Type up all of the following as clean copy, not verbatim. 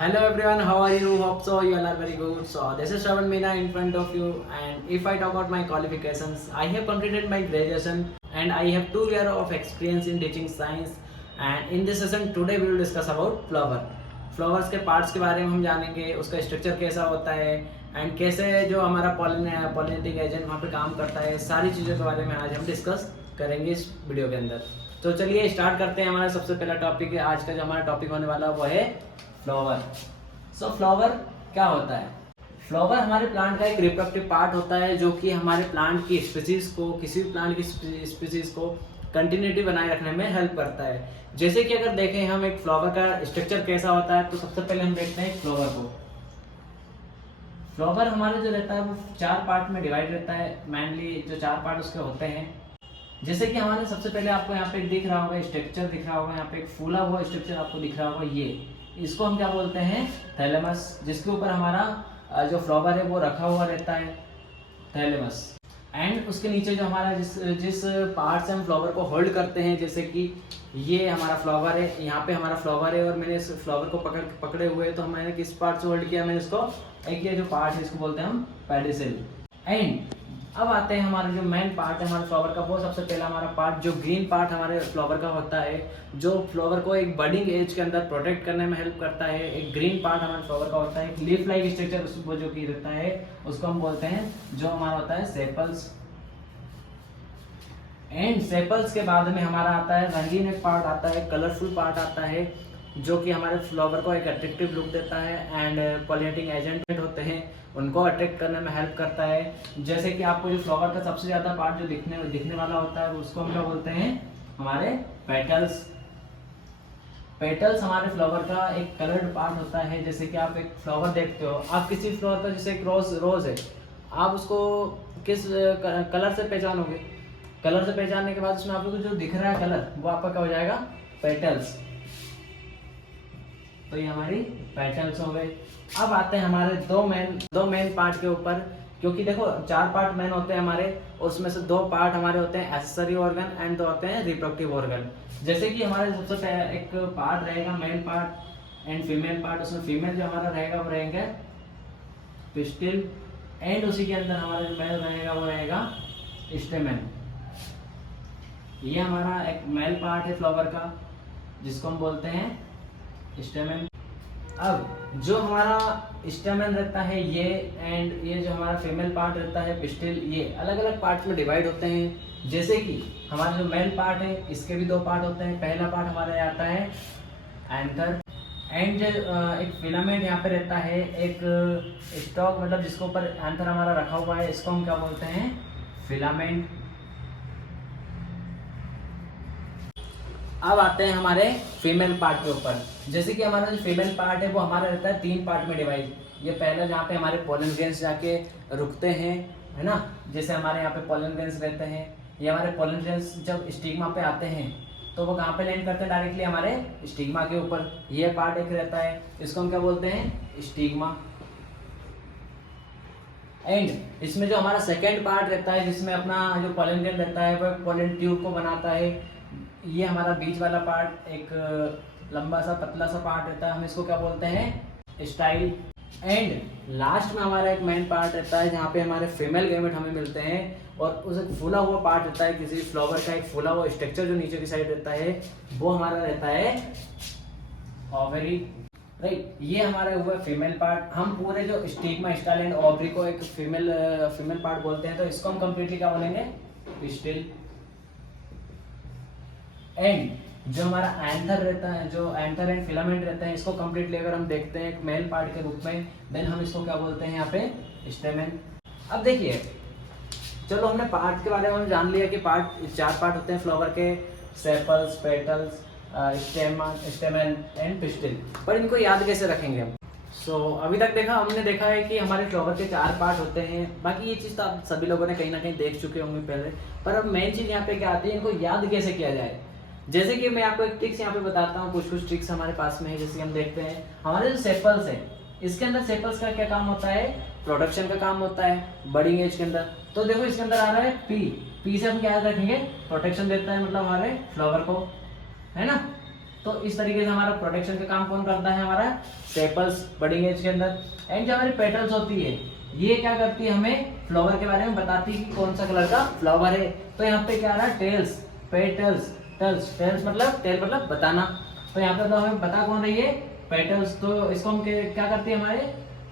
Hello everyone, how are you? Hope so you all are very good. So this is Shravan Meena in front of you, and if I talk about my qualifications, I have completed my graduation and I have 2 years of experience in teaching science. And in this session today we will discuss about flower. Flowers के parts के बारे में हम जानेंगे, उसका structure कैसा होता है एंड कैसे जो हमारा पॉलिनेटिंग एजेंट वहाँ पे काम करता है, सारी चीज़ों के बारे में आज हम डिस्कस करेंगे इस वीडियो के अंदर। तो चलिए स्टार्ट करते हैं। हमारा सबसे पहला टॉपिक है, आज का जो हमारा टॉपिक होने वाला वो है फ्लावर। सो फ्लावर क्या होता है? फ्लावर हमारे प्लांट का एक रिप्रोडक्टिव पार्ट होता है जो कि हमारे प्लांट की स्पीसीज को, किसी भी प्लांट की स्पीसीज को कंटिन्यूटी बनाए रखने में हेल्प करता है। जैसे कि अगर देखें हम एक फ्लावर का स्ट्रक्चर कैसा होता है, तो सबसे पहले हम देखते हैं फ्लावर को। फ्लावर हमारे जो रहता है वो 4 पार्ट में डिवाइड रहता है। मेनली जो 4 पार्ट उसके होते हैं, जैसे कि हमारे सबसे पहले आपको यहाँ पे दिख रहा होगा स्ट्रक्चर, दिख रहा होगा यहाँ पे एक फूला हुआ स्ट्रक्चर आपको दिख रहा होगा, ये इसको हम क्या बोलते हैं? थैलेमस, जिसके ऊपर हमारा जो फ्लावर है वो रखा हुआ रहता है, थैलेमस। एंड उसके नीचे जो हमारा जिस पार्ट से हम फ्लावर को होल्ड करते हैं, जैसे कि ये हमारा फ्लावर है, यहाँ पे हमारा फ्लावर है और मैंने इस फ्लावर को पकड़े हुए है, तो मैंने किस पार्ट से होल्ड किया? मैंने इसको एक ये जो पार्ट है इसको बोलते हैं हम पेडिसल। एंड अब आते हैं हमारा जो मेन पार्ट है हमारे फ्लावर का, वो सबसे पहला हमारा पार्ट जो ग्रीन पार्ट हमारे फ्लावर का होता है, जो फ्लावर को एक बडिंग एज के अंदर प्रोटेक्ट करने में हेल्प करता है। एक ग्रीन पार्ट हमारे फ्लावर का होता है, एक लीफ लाइक स्ट्रक्चर उसको जो की रहता है उसको हम बोलते हैं, जो हमारा होता है सेपल्स। एंड सेपल्स के बाद में हमारा आता है रंगीन एक पार्ट आता है, कलरफुल पार्ट आता है, जो कि हमारे फ्लावर को एक अट्रैक्टिव लुक देता है एंड पॉलिनेटिंग एजेंट होते हैं उनको अट्रैक्ट करने में हेल्प करता है। जैसे कि आपको जो फ्लावर का सबसे ज़्यादा पार्ट जो दिखने वाला होता है उसको हम क्या बोलते हैं? हमारे पेटल्स। पेटल्स हमारे फ्लावर का एक कलर्ड पार्ट होता है। जैसे कि आप एक फ्लावर देखते हो, आप किसी फ्लावर का, जैसे एक रोज है, आप उसको किस कलर से पहचानोगे? कलर से पहचानने के बाद उसमें आपको जो दिख रहा है कलर, वो आपका क्या हो जाएगा? पेटल्स। तो ये हमारी पेटल्स हो गए। अब आते हैं हमारे दो मेन पार्ट के ऊपर, क्योंकि देखो 4 पार्ट मेन होते हैं हमारे, उसमें से 2 पार्ट हमारे होते हैं एक्सेसरी ऑर्गन एंड 2 होते हैं रिप्रोडक्टिव ऑर्गन। जैसे कि हमारे सबसे पहले एक पार्ट रहेगा main part and female part. उसमें फीमेल जो हमारा रहेगा वो रहेंगे पिस्टिल, एंड उसी के अंदर हमारा जो मेल रहेगा वो रहेगा स्टेमेन। ये हमारा एक मेल पार्ट है फ्लावर का, जिसको हम बोलते हैं स्टेमेन। अब जो हमारा स्टेमेन रहता है ये, एंड ये जो हमारा फीमेल पार्ट रहता है पिस्टिल, ये अलग अलग पार्ट्स में डिवाइड होते हैं। जैसे कि हमारा जो मेल पार्ट है इसके भी 2 पार्ट होते हैं। पहला पार्ट हमारे आता है एंथर, एंड जो एक फिलामेंट यहाँ पे रहता है, एक स्टॉक, मतलब जिसके ऊपर एंथर हमारा रखा हुआ है, इसको हम क्या बोलते हैं? फिलामेंट। अब आते हैं हमारे फीमेल पार्ट के ऊपर। जैसे कि हमारा जो फीमेल पार्ट है वो हमारा रहता है 3 पार्ट में डिवाइड। ये पहला जहाँ पे हमारे पोलन ग्रेन्स जाके रुकते हैं, है ना, जैसे हमारे यहाँ पे पोलन ग्रेन्स रहते हैं, ये हमारे पोलन ग्रेन्स जब स्टिग्मा पे आते हैं तो वो कहाँ पे लैंड करते हैं? डायरेक्टली हमारे स्टिग्मा के ऊपर। ये पार्ट एक रहता है, इसको हम क्या बोलते हैं? स्टिग्मा। एंड इसमें जो हमारा सेकेंड पार्ट रहता है, जिसमें अपना जो पोलन ग्रेन रहता है वो पोलन ट्यूब को बनाता है, ये हमारा बीच वाला पार्ट एक लंबा सा पतला सा पार्ट रहता है, हम इसको क्या बोलते हैं? स्टाइल। एंड लास्ट में हमारा एक मेन पार्ट रहता है जहाँ पे हमारे फीमेल गैमेट हमें मिलते हैं, और उस एक फूला हुआ पार्ट रहता है, किसी फ्लावर का एक फूला हुआ स्ट्रक्चर जो नीचे की साइड रहता है वो हमारा रहता है ओवरी। राइट, ये हमारा हुआ फीमेल पार्ट। हम पूरे जो स्टिग्मा, स्टाइल एंड ओवरी को एक फीमेल पार्ट बोलते हैं, तो इसको हम कंप्लीटली क्या बोलेंगे? पिस्टिल। एंड जो हमारा एंथर रहता है, जो एंथर एंड फिलामेंट रहता है, इसको कंप्लीटली अगर हम देखते हैं एक मेल पार्ट के रूप में, देन हम इसको क्या बोलते हैं? यहाँ पे स्टेमेन। अब देखिए, चलो हमने पार्ट के बारे में हम जान लिया कि 4 पार्ट होते हैं फ्लावर के, sepals, petals, stamen and pistil. पर इनको याद कैसे रखेंगे हम? अभी तक हमने देखा है कि हमारे फ्लावर के 4 पार्ट होते हैं। बाकी ये चीज़ तो आप सभी लोगों ने कहीं ना कहीं देख चुके होंगे पहले, पर अब मेन चीज़ यहाँ पे क्या आती है, इनको याद कैसे किया जाए। जैसे कि मैं आपको एक ट्रिक्स यहाँ पे बताता हूँ, कुछ ट्रिक्स हमारे पास में है। जैसे हम देखते हैं हमारे जो सेपल्स है, इसके अंदर सेपल्स का क्या काम होता है? प्रोडक्शन का काम होता है बडिंग एज के अंदर। तो देखो इसके अंदर आ रहा है पी से हम क्या याद रखेंगे? प्रोटेक्शन देता है, मतलब हमारे फ्लावर को, है ना। तो इस तरीके से हमारा प्रोटेक्शन का काम कौन करता है, हमारा सेपल्स बडिंग एज के अंदर। एंड जो हमारी पेटल्स होती है ये क्या करती है, हमें फ्लावर के बारे में बताती है कि कौन सा कलर का फ्लावर है। तो यहाँ पे क्या आ रहा है, टेल्स, पेटल्स, टेल्स मतलब टेल मतलब बताना। तो यहाँ पे तो हमें बता कौन रही है, पेटल्स। तो इसको हम क्या करती है, हमारे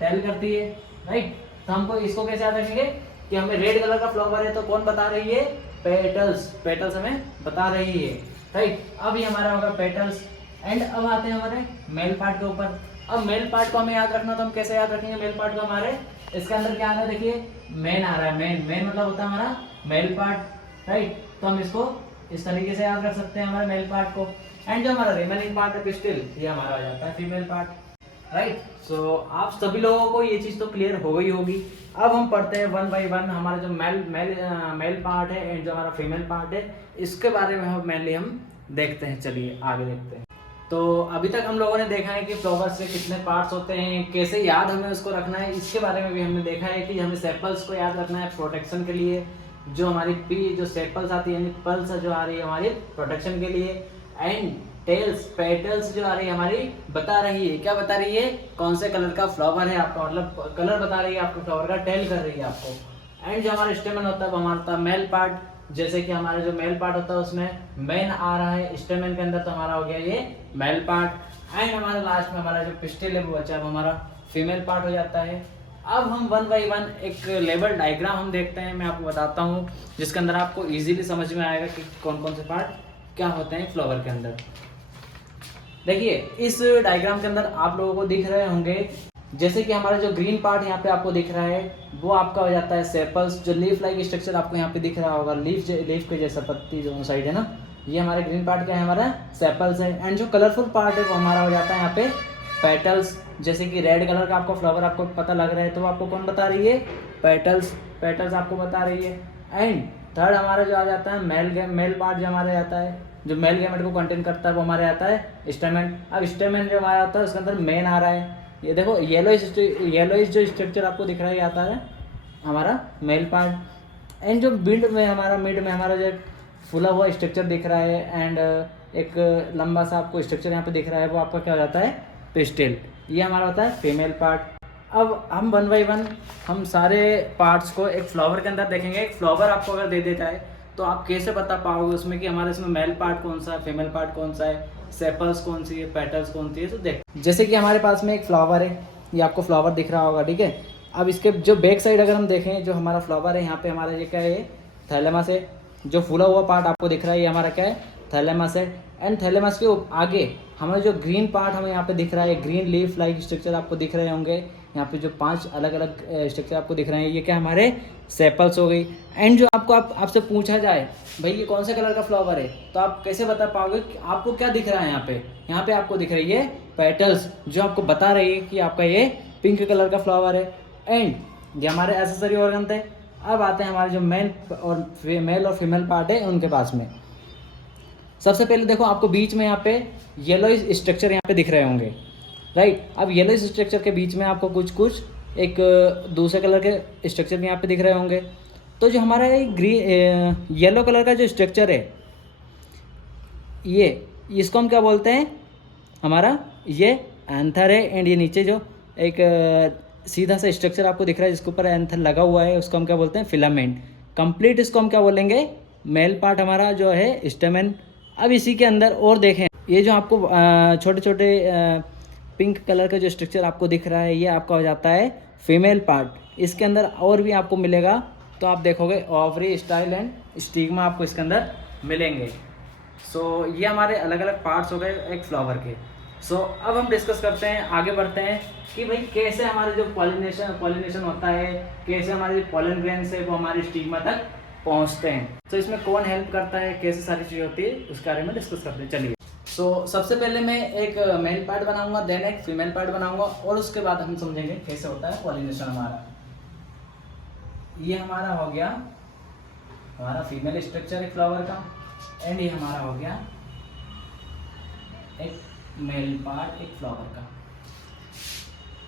टेल करती है, राइट। तो हमको इसको कैसे याद रखेंगे कि हमें रेड कलर का फ्लावर है तो कौन बता रही है, पेटल्स, पेटल्स हमें बता रही है, राइट। अब ये हमारा होगा पेटल्स। एंड अब आते हैं हमारे मेल पार्ट के ऊपर। अब मेल पार्ट को हमें याद रखना, तो हम कैसे याद रखेंगे मेल पार्ट को, हमारे इसके अंदर क्या आ रहा है, देखिए मेन आ रहा है, मेन मतलब होता है हमारा मेल पार्ट, राइट। तो हम इसको इस तरीके से याद रख सकते हैं हमारे मेल पार्ट को। एंड जो हमारा रिमेनिंग पार्ट है पिस्टिल, ये हमारा हो जाता है फीमेल पार्ट, राइट। सो आप सभी लोगों को ये चीज तो क्लियर हो गई होगी। अब हम पढ़ते हैं वन बाय वन हमारा जो मेल पार्ट है एंड जो हमारा फीमेल पार्ट है, इसके बारे में मेनली हम देखते हैं। चलिए आगे देखते हैं। तो अभी तक हम लोगों ने देखा है कि फ्लावर्स के कितने पार्ट्स होते हैं, कैसे याद हमें उसको रखना है, इसके बारे में भी हमने देखा है कि हमें सेपल्स को याद रखना है प्रोटेक्शन के लिए। जो हमारी जो सेपल्स आती है, यानी पल्स जो आ रही है हमारी प्रोटेक्शन के लिए। एंड टेल्स, पेटल्स जो आ रही है हमारी बता रही है, क्या बता रही है, कौन से कलर का फ्लावर है आपका, मतलब कलर बता रही है आपको फ्लावर का, टेल कर रही है आपको। एंड जो हमारा स्टेमन होता है वो हमारा मेल पार्ट, जैसे कि हमारा जो मेल पार्ट होता है उसमें मेन आ रहा है स्टेमन के अंदर, तो हमारा हो गया ये मेल पार्ट। एंड हमारा लास्ट में हमारा जो पिस्टिल है वो बचा, अब हमारा फीमेल पार्ट हो जाता है। अब हम वन बाई वन एक लेवल डायग्राम हम देखते हैं, मैं आपको बताता हूँ जिसके अंदर आपको इजीली समझ में आएगा कि कौन कौन से पार्ट क्या होते हैं फ्लावर के अंदर। देखिए इस डायग्राम के अंदर आप लोगों को दिख रहे होंगे, जैसे कि हमारा जो ग्रीन पार्ट यहाँ पे आपको दिख रहा है वो आपका हो जाता है सेपल्स। जो लीफ लाइक स्ट्रक्चर आपको यहाँ पे दिख रहा होगा, लीफ के जैसा पत्ती जो साइड है ना, ये हमारे ग्रीन पार्ट क्या है, हमारा सेपल्स है। एंड जो कलरफुल पार्ट है वो हमारा हो जाता है यहाँ पे पेटल्स। जैसे कि रेड कलर का आपको फ्लावर आपको पता लग रहा है तो आपको कौन बता रही है, पेटल्स, पेटल्स आपको बता रही है। एंड थर्ड हमारा जो आ जाता है मेल पार्ट जो हमारे आता है, जो मेल गैमेट को कंटेन करता है वो हमारे आता है स्टेमन। अब स्टेमन जो हमारा आता है उसके अंदर मेन आ रहा है, ये देखो येलोइश जो स्ट्रक्चर आपको दिख रहा है, ये आता है हमारा मेल पार्ट। एंड जो मिड में हमारा जो फुला हुआ स्ट्रक्चर दिख रहा है एंड एक लंबा सा आपको स्ट्रक्चर यहाँ पे दिख रहा है वो आपका क्या हो जाता है, पिस्टिल, ये हमारा होता है फीमेल पार्ट। अब हम वन बाई वन हम सारे पार्ट्स को एक फ्लावर के अंदर देखेंगे। एक फ्लावर आपको अगर दे देता है तो आप कैसे बता पाओगे उसमें कि हमारे इसमें मेल पार्ट कौन सा है, फीमेल पार्ट कौन सा है, सेपल्स कौन सी है, पेटल्स कौन सी है। तो देख, जैसे कि हमारे पास में एक फ्लावर है, ये आपको फ्लावर दिख रहा होगा, ठीक है। अब इसके जो बैक साइड अगर हम देखें, जो हमारा फ्लावर है यहाँ पे हमारा ये क्या है, थैलेमस है। जो फूला हुआ पार्ट आपको दिख रहा है ये हमारा क्या है, थैलेमस है। एंड थैलेमस के आगे हमारा जो ग्रीन पार्ट हमें यहाँ पे दिख रहा है, ग्रीन लीफ लाइक स्ट्रक्चर आपको दिख रहे होंगे, यहाँ पे जो 5 अलग अलग स्ट्रक्चर आपको दिख रहे हैं, ये क्या हमारे सेपल्स हो गई। एंड जो आपसे पूछा जाए भाई ये कौन से कलर का फ्लावर है, तो आप कैसे बता पाओगे कि आपको क्या दिख रहा है यहाँ पे आपको दिख रही है पेटल्स, जो आपको बता रही है कि आपका ये पिंक कलर का फ्लावर है। एंड ये हमारे एक्सेसरी ऑर्गन थे। अब आते हैं हमारे जो मेल और फीमेल पार्ट है उनके पास में। सबसे पहले देखो आपको बीच में यहाँ पे येलो स्ट्रक्चर यहाँ पे दिख रहे होंगे, राइट। अब येलो स्ट्रक्चर के बीच में आपको कुछ एक दूसरे कलर के स्ट्रक्चर भी यहाँ पे दिख रहे होंगे। तो जो हमारा येलो कलर का जो स्ट्रक्चर है, ये इसको हम क्या बोलते हैं, हमारा ये एंथर है। एंड ये नीचे जो एक सीधा सा स्ट्रक्चर आपको दिख रहा है जिसके ऊपर एंथर लगा हुआ है, उसको हम क्या बोलते हैं, फिलामेंट। कंप्लीट इसको हम क्या बोलेंगे, मेल पार्ट हमारा जो है स्टेमन। अब इसी के अंदर और देखें, ये जो आपको छोटे छोटे पिंक कलर का जो स्ट्रक्चर आपको दिख रहा है, ये आपका हो जाता है फीमेल पार्ट। इसके अंदर और भी आपको मिलेगा, तो आप देखोगे ओवरी, स्टाइल एंड स्टिग्मा आपको इसके अंदर मिलेंगे। सो ये हमारे अलग अलग पार्ट्स हो गए एक फ्लावर के। सो अब हम डिस्कस करते हैं, आगे बढ़ते हैं कि भाई कैसे हमारे जो पॉलिनेशन होता है, कैसे हमारे जो पॉलन ग्रेन्स है वो हमारे स्टिग्मा तक पहुंचते हैं। तो इसमें कौन हेल्प करता है, कैसे सारी चीज़ होती है, उसके बारे में डिस्कस करते हैं। चलिए, सो सबसे पहले मैं एक मेल पार्ट बनाऊंगा, देन एक फीमेल पार्ट बनाऊंगा, और उसके बाद हम समझेंगे कैसे होता है पॉलिनेशन हमारा। ये हमारा हो गया हमारा फीमेल स्ट्रक्चर एक फ्लावर का, एंड ये हमारा हो गया एक मेल पार्ट एक फ्लावर का,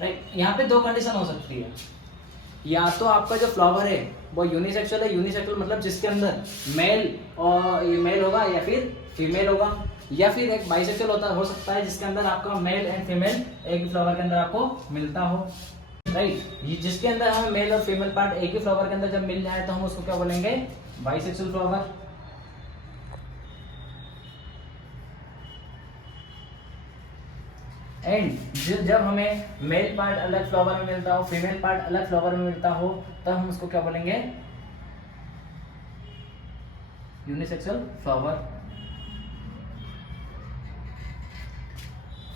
राइट। यहाँ पे 2 कंडीशन हो सकती है, या तो आपका जो फ्लावर है वो यूनिसेक्सुअल है, यूनिसेक्सुअल मतलब जिसके अंदर मेल होगा या फिर फीमेल होगा। या फिर एक बाइसेक्सुअल हो सकता है जिसके अंदर आपका मेल एंड फीमेल एक ही फ्लावर के अंदर आपको मिलता हो, राइट। जिसके अंदर हमें मेल और फीमेल पार्ट एक ही फ्लावर के अंदर जब मिल जाए तो हम उसको क्या बोलेंगे, बाइसेक्सुअल फ्लावर। एंड जब हमें मेल पार्ट अलग फ्लावर में मिलता हो, फीमेल पार्ट अलग फ्लावर में मिलता हो, तब हम उसको क्या बोलेंगे, यूनिसेक्सुअल फ्लावर,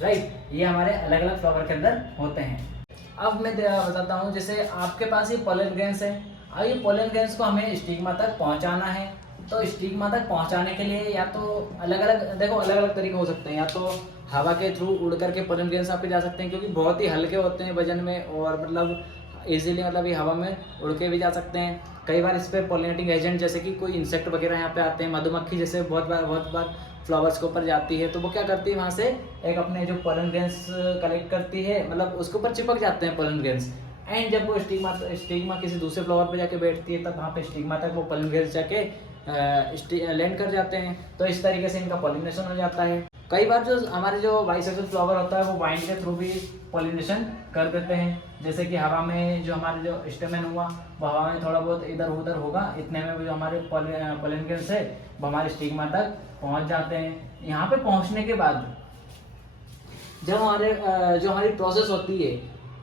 राइट। ये हमारे अलग अलग फ्लावर के अंदर होते हैं। अब मैं बताता हूँ, जैसे आपके पास ये पोलन ग्रेन्स है, अब ये पोलन ग्रेन्स को हमें स्टिग्मा तक पहुँचाना है। तो स्टिग्मा तक पहुँचाने के लिए या तो अलग अलग, देखो अलग अलग तरीके हो सकते हैं, या तो हवा के थ्रू उड़ करके पोलन ग्रेन्स आपके जा सकते हैं, क्योंकि बहुत ही हल्के होते हैं वजन में, और मतलब इजीली मतलब ये हवा में उड़ के भी जा सकते हैं। कई बार इस पर पॉलिनेटिंग एजेंट जैसे कि कोई इंसेक्ट वगैरह यहाँ पे आते हैं, मधुमक्खी जैसे बहुत बार फ्लावर्स के ऊपर जाती है, तो वो क्या करती है, वहाँ से एक अपने जो पोलन ग्रेन्स कलेक्ट करती है, मतलब उसके ऊपर चिपक जाते हैं पोलन ग्रेन्स। एंड जब वो स्टिग्मा किसी दूसरे फ्लावर पे जाके बैठती है, तब वहाँ पे स्टिग्मा तक वो पोलन ग्रेन्स जाके लैंड कर जाते हैं। तो इस तरीके से इनका पॉलिनेशन हो जाता है। कई बार जो हमारे जो बाइसेक्सुअल फ्लावर होता है वो वाइंड के थ्रू भी पॉलिनेशन कर देते हैं, जैसे कि हवा में जो हमारे जो स्टेमन हुआ वो हवा में थोड़ा बहुत इधर उधर होगा, इतने में जो हमारे पोलन ग्रेन्स है वो हमारे स्टिग्मा तक पहुंच जाते हैं। यहाँ पे पहुंचने के बाद जब जो हमारी प्रोसेस होती है,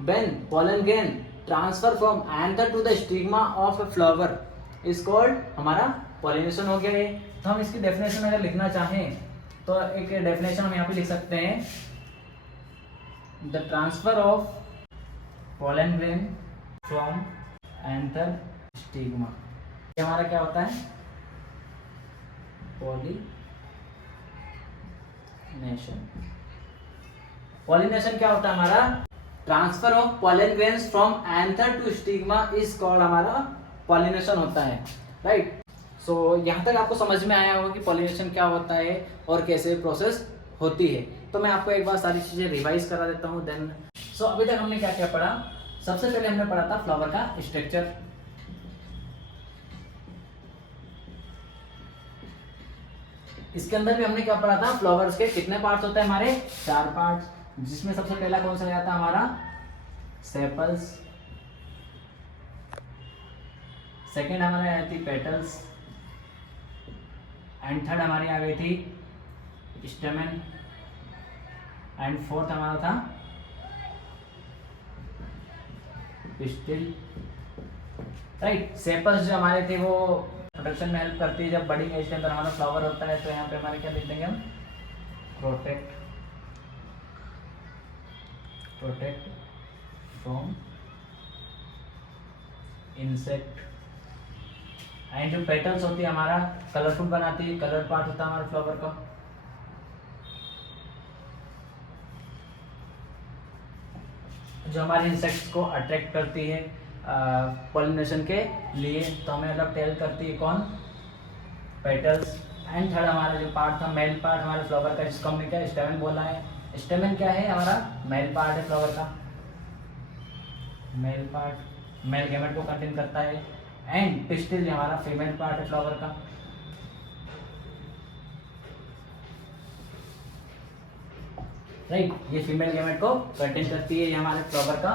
when pollen grain transfer from anther to the stigma of a flower is called, हमारा पॉलिनेशन हो गया है। तो हम इसकी डेफिनेशन अगर लिखना चाहें तो एक डेफिनेशन हम यहाँ पे लिख सकते हैं, the transfer of pollen grain from anther stigma, ये हमारा क्या होता है, पॉलिनेशन। पॉलिनेशन क्या होता है हमारा, transfer of pollen grains from anther to stigma is called, हमारा पॉलिनेशन होता है, राइट। सो यहाँ तक आपको समझ में आया होगा कि पॉलिनेशन क्या होता है और कैसे प्रोसेस होती है। तो मैं आपको एक बार सारी चीज़ें रिवाइज करा देता हूँ देन। सो अभी तक हमने क्या क्या पढ़ा, सबसे पहले हमने पढ़ा था फ्लावर का स्ट्रक्चर, इसके अंदर भी हमने क्या पढ़ा था, फ्लावर्स के कितने पार्ट्स होते हैं, हमारे 4 पार्ट्स, जिसमें सबसे पहला कौन सा गया था हमारा, सेपल्स, सेकेंड हमारे आई थी पेटल्स, एंड थर्ड हमारी आ गई थी स्टेमन, एंड फोर्थ हमारा था पिस्टिल, राइट। सेपल्स जो हमारे थे वो प्रोडक्शन में हेल्प करती है, जब बडिंग एज के अंदर हमारा फ्लावर होता है, तो यहाँ पे हमारे क्या लिख देंगे हम, प्रोटेक्ट फ्रॉम इंसेक्ट। एंड जो पेटल्स होती है हमारा कलरफुल बनाती है, कलर पार्ट होता है हमारे फ्लावर का। जो हमारे इंसेक्ट्स को अट्रैक्ट करती है पॉलिनेशन के लिए, तो हमें मतलब टेल करती है कौन, पेटल्स। एंड थर्ड हमारा जो पार्ट था, मेल पार्ट हमारे फ्लावर का, जिसको हमने क्या स्टेमन बोला है, स्टेमन क्या है, हमारा मेल पार्ट है फ्लावर का, मेल पार्ट मेल गैमेट को कंटेन करता है। एंड पिस्टिल हमारा फीमेल पार्ट है फ्लावर का, राइट। ये फीमेल गैमेट को कंटेन करती है, ये हमारे फ्लावर का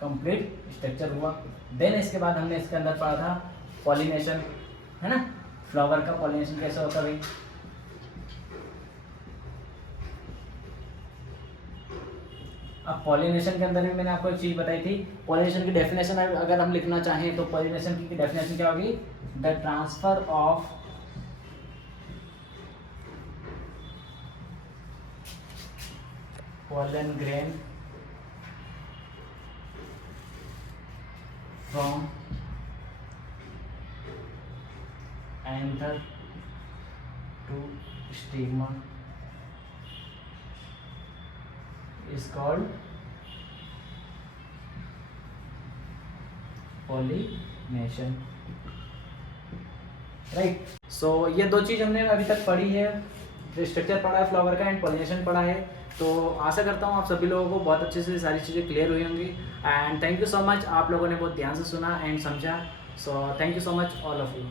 कंप्लीट स्ट्रक्चर हुआ। देन इसके बाद हमने इसके अंदर पढ़ा था पॉलिनेशन, है ना, फ्लावर का पॉलिनेशन कैसे होता है भाई। अब पॉलिनेशन के अंदर भी मैंने आपको एक चीज बताई थी, पॉलिनेशन की डेफिनेशन अगर हम लिखना चाहें तो पॉलिनेशन की डेफिनेशन क्या होगी, the transfer of pollen grain from anther to stigma is called pollination, right. So ये दो चीज हमने अभी तक पढ़ी है, स्ट्रक्चर पढ़ा है फ्लावर का एंड पॉलिनेशन पढ़ा है। तो आशा करता हूँ आप सभी लोगों को बहुत अच्छे से सारी चीज़ें क्लियर हुई होंगी। And thank you so much, आप लोगों ने बहुत ध्यान से सुना एंड समझा। So thank you so much all of you.